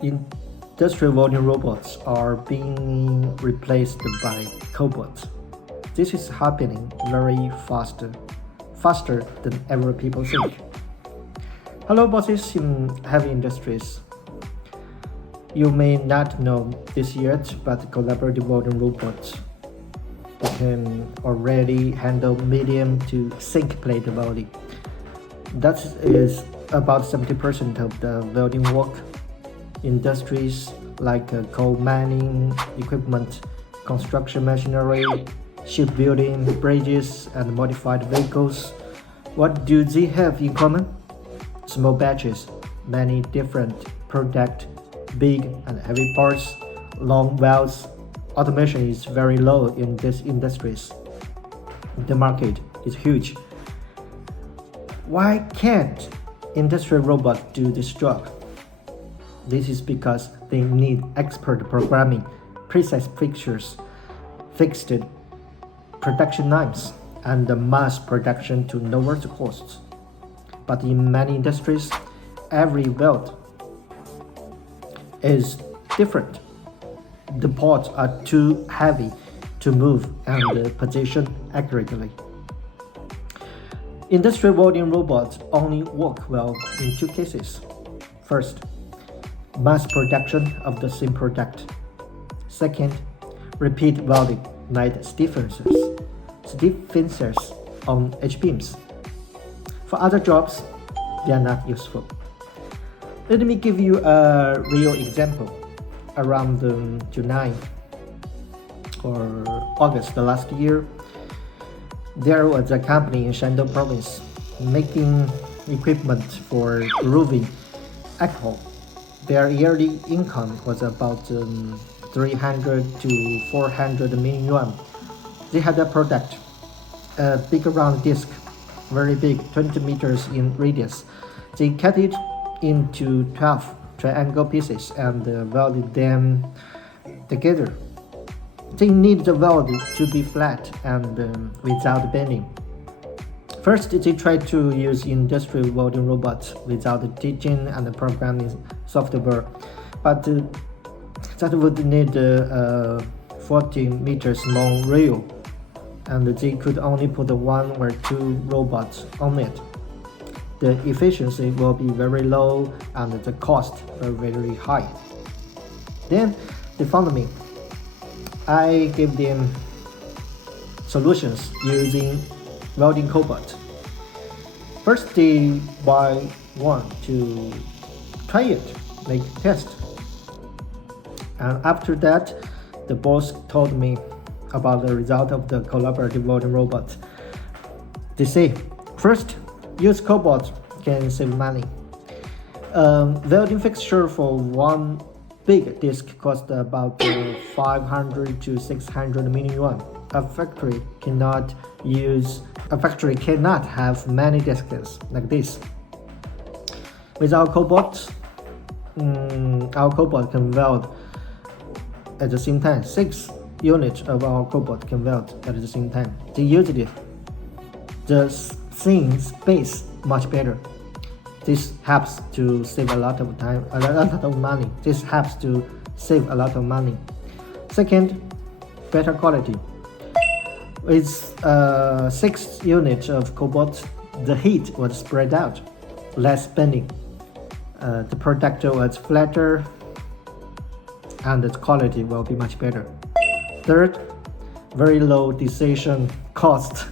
Industrial welding robots are being replaced by cobots. This is happening very faster than ever people think. Hello bosses in heavy industries. You may not know this yet, but collaborative welding robots can already handle medium to zinc plate welding. That is about 70% of the welding work. Industries like coal mining equipment, construction machinery, shipbuilding, bridges, and modified vehicles. What do they have in common? Small batches, many different products, big and heavy parts, long welds. Automation is very low in these industries. The market is huge. Why can't industrial robots do this job? This is because they need expert programming, precise fixtures, fixed production lines, and the mass production to lower the costs. But in many industries, every weld is different. The parts are too heavy to move and position accurately. Industrial welding robots only work well in two cases. First, mass production of the same product. Second, repeat welding like stiffeners on H-beams. For other jobs, they are not useful. Let me give you a real example. Around July or August last year, there was a company in Shandong province making equipment for roofing alcohol. Their yearly income was about 300 to 400 million yuan. They had a product, a big round disc, very big, 20 meters in radius. They cut it into 12 triangle pieces and welded them together. They need the weld to be flat and without bending. First, they tried to use industrial welding robots without teaching and programming software, but that would need a 40 meters long reel, and they could only put one or two robots on it. The efficiency will be very low and the cost are very high. Then they found me. I gave them solutions using welding Cobots. First, they buy one to try it, make test. And after that, the boss told me about the result of the collaborative welding robot. They say, first, use Cobots can save money. Welding fixture for one big disc costs about 500 to 600 million yuan. A factory cannot have many discs like this. With our Cobots, our Cobot can weld at the same time. 6 units of our Cobot can weld at the same time. They used it. The seam space much better. This helps to save a lot of time, a lot of money. This helps to save a lot of money. Second, better quality. With 6 units of Cobot, the heat was spread out, less bending. The product was flatter, and the quality will be much better. Third, very low decision cost.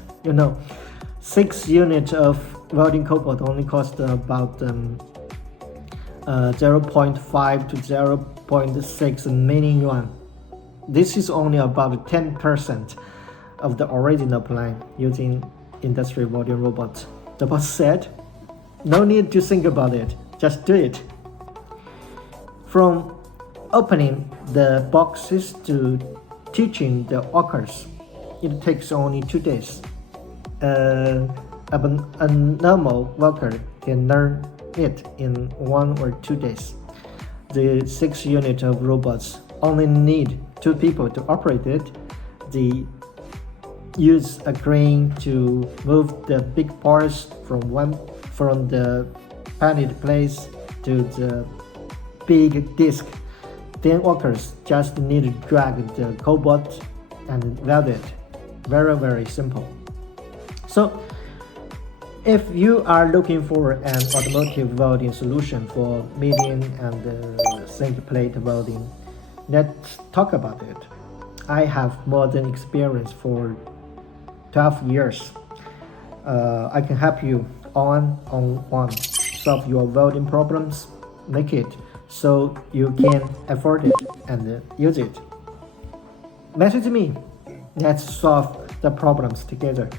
6 units of welding Cobot only cost about 0.5 to 0.6 million yuan. This is only about 10% of the original plan using industrial welding robots. The boss said, no need to think about it, just do it. From opening the boxes to teaching the workers, it takes only 2 days. A normal worker can learn it in 1 or 2 days. The 6 units of robots only need 2 people to operate it. They use a crane to move the big parts from the painted place to the big disc. Then workers just need to drag the cobot and weld it. Very simple. So if you are looking for an automotive welding solution for medium and zinc plate welding, let's talk about it. I have more than experience for 12 years. I can help you on one, solve your welding problems, make it so you can afford it and use it. Message me. Let's solve the problems together.